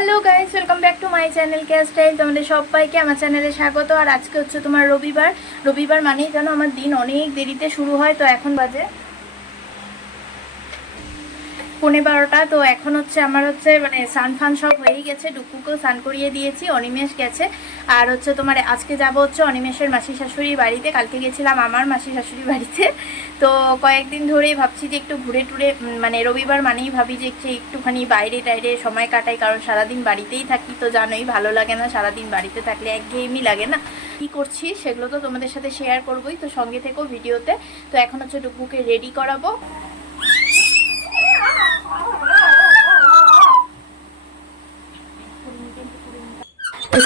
Hello guys welcome back to my channel K style তোমাদের সবাইকে আমার চ্যানেলে স্বাগত। আর আজকে হচ্ছে তোমার রবিবার। রবিবার মানেই যেন আমার দিন অনেক দেরিতে শুরু হয়, তো এখন বাজে পৌনে বারোটা, তো এখন হচ্ছে আমার হচ্ছে মানে সান ফান সব হয়েই গেছে, ডুকুকেও স্নান করিয়ে দিয়েছি, অনিমেষ গেছে। আর হচ্ছে তোমার আজকে যাব হচ্ছে অনিমেষের মাসি শাশুড়ির বাড়িতে, কালকে গেছিলাম আমার মাসি শাশুড়ির বাড়িতে। তো কয়েকদিন ধরেই ভাবছি যে একটু ঘুরে টুরে মানে রবিবার মানেই ভাবি যে একটুখানি বাইরে টাইরে সময় কাটাই, কারণ সারাদিন বাড়িতেই থাকি, তো জানোই ভালো লাগে না সারাদিন বাড়িতে থাকলে, একঘেয়েমি লাগে না। কি করছি সেগুলো তো তোমাদের সাথে শেয়ার করবোই, তো সঙ্গে থেকেও ভিডিওতে। তো এখন হচ্ছে ডুকুকে রেডি করাবো।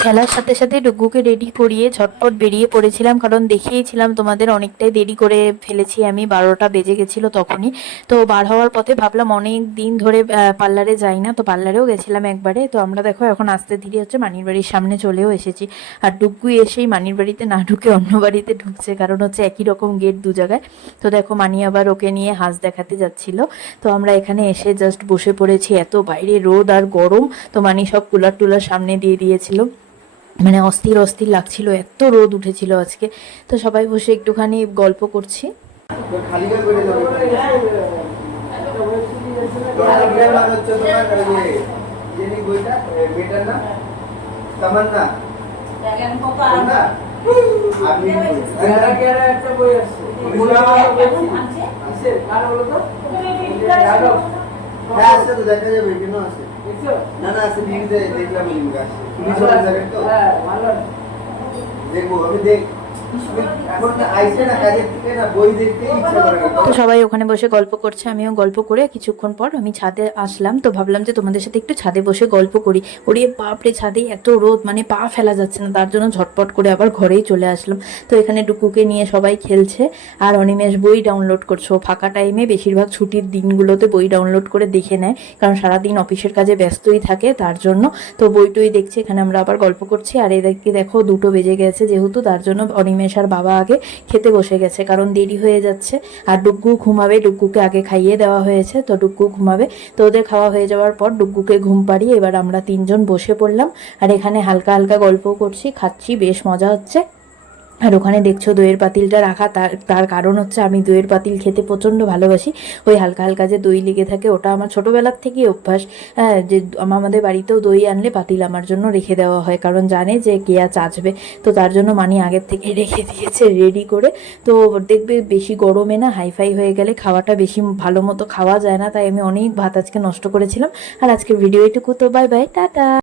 খেলার সাথে সাথে ডুগুকে রেডি করিয়ে ঝটপট বেরিয়ে পড়েছিলাম, কারণ দেখিয়েছিলাম তোমাদের অনেকটাই দেরি করে ফেলেছি আমি, বারোটা বেজে গেছিল তখনই। তো বার হওয়ার পথে ভাবলাম অনেক দিন ধরে পার্লারে যাই না, তো পার্লারেও গেছিলাম একবারে। তো আমরা দেখো এখন আস্তে ধীরে হচ্ছে মানির বাড়ির সামনে চলেও এসেছি। আর ডুগু এসেই মানির বাড়িতে না ঢুকে অন্য বাড়িতে ঢুকছে, কারণ হচ্ছে একই রকম গেট দু জায়গায়। তো দেখো মানি আবার ওকে নিয়ে হাঁস দেখাতে যাচ্ছিল। তো আমরা এখানে এসে জাস্ট বসে পড়েছি, এত বাইরে রোদ আর গরম। তো মানি সব কুলার টুলার সামনে দিয়ে দিয়েছিল। মানে অস্থির অস্থির লাগছিল, এত রোদ উঠেছিল আজকে। তো সবাই বসে একটুখানি গল্প করছি। হ্যাঁ তো, দেখা যাবে কেন আছে। না না নিউজে দেখলাম হ্যাঁ দেখব আমি দেখ তো সবাই ওখানে বসে গল্প করছে, আমিও গল্প করে কিছুক্ষণ পর আমি ছাদে আসলাম। তো ভাবলাম যে তোমাদের সাথে একটু ছাদে বসে গল্প করি। ওরিয়ে বাপরে, ছাদে এত রোদ মানে পা ফেলা যাচ্ছে না, তার জন্য ঝটপট করে আবার ঘরেই চলে আসলাম। তো এখানে ডুকুকে নিয়ে সবাই খেলছে, আর অনিমেষ বই ডাউনলোড করছে। ফাঁকা টাইমে বেশিরভাগ ছুটির দিনগুলোতে বই ডাউনলোড করে দেখে নেয়, কারণ সারাদিন অফিসের কাজে ব্যস্তই থাকে তার জন্য। তো বই টই দেখছে, এখানে আমরা আবার গল্প করছি। আর এদেরকে দেখো, দুটো বেজে গেছে যেহেতু, তার জন্য অনিমেষ আর বাবা আগে খেতে বসে গেছে, কারণ দেরি হয়ে যাচ্ছে। আর ডুগ্গু ঘুমাবে, ডুগ্গুকে আগে খাইয়ে দেওয়া হয়েছে। তো ডুগ্গু ঘুমাবে। তো ওদের খাওয়া হয়ে যাওয়ার পর ডুগ্গুকে ঘুম পাড়িয়ে এবার আমরা তিনজন বসে পড়লাম। আর এখানে হালকা হালকা গল্প করছি, খাচ্ছি, বেশ মজা হচ্ছে। আর ওখানে দেখছ দইয়ের পাতিলটা রাখা, তার তার কারণ হচ্ছে আমি দইয়ের পাতিল খেতে প্রচণ্ড ভালোবাসি। ওই হালকা হালকা যে দই লেগে থাকে, ওটা আমার ছোটোবেলার থেকেই অভ্যাস। হ্যাঁ যে আম- আমাদের বাড়িতেও দই আনলে পাতিল আমার জন্য রেখে দেওয়া হয়, কারণ জানে যে কে আজ আসবে। তো তার জন্য মানি আগের থেকে রেখে দিয়েছে রেডি করে। তো দেখবে বেশি গরমে না হাইফাই হয়ে গেলে খাওয়াটা বেশি ভালো মতো খাওয়া যায় না, তাই আমি অনেক ভাত আজকে নষ্ট করেছিলাম। আর আজকে ভিডিও এটুকু তো বাই বাই টাটা!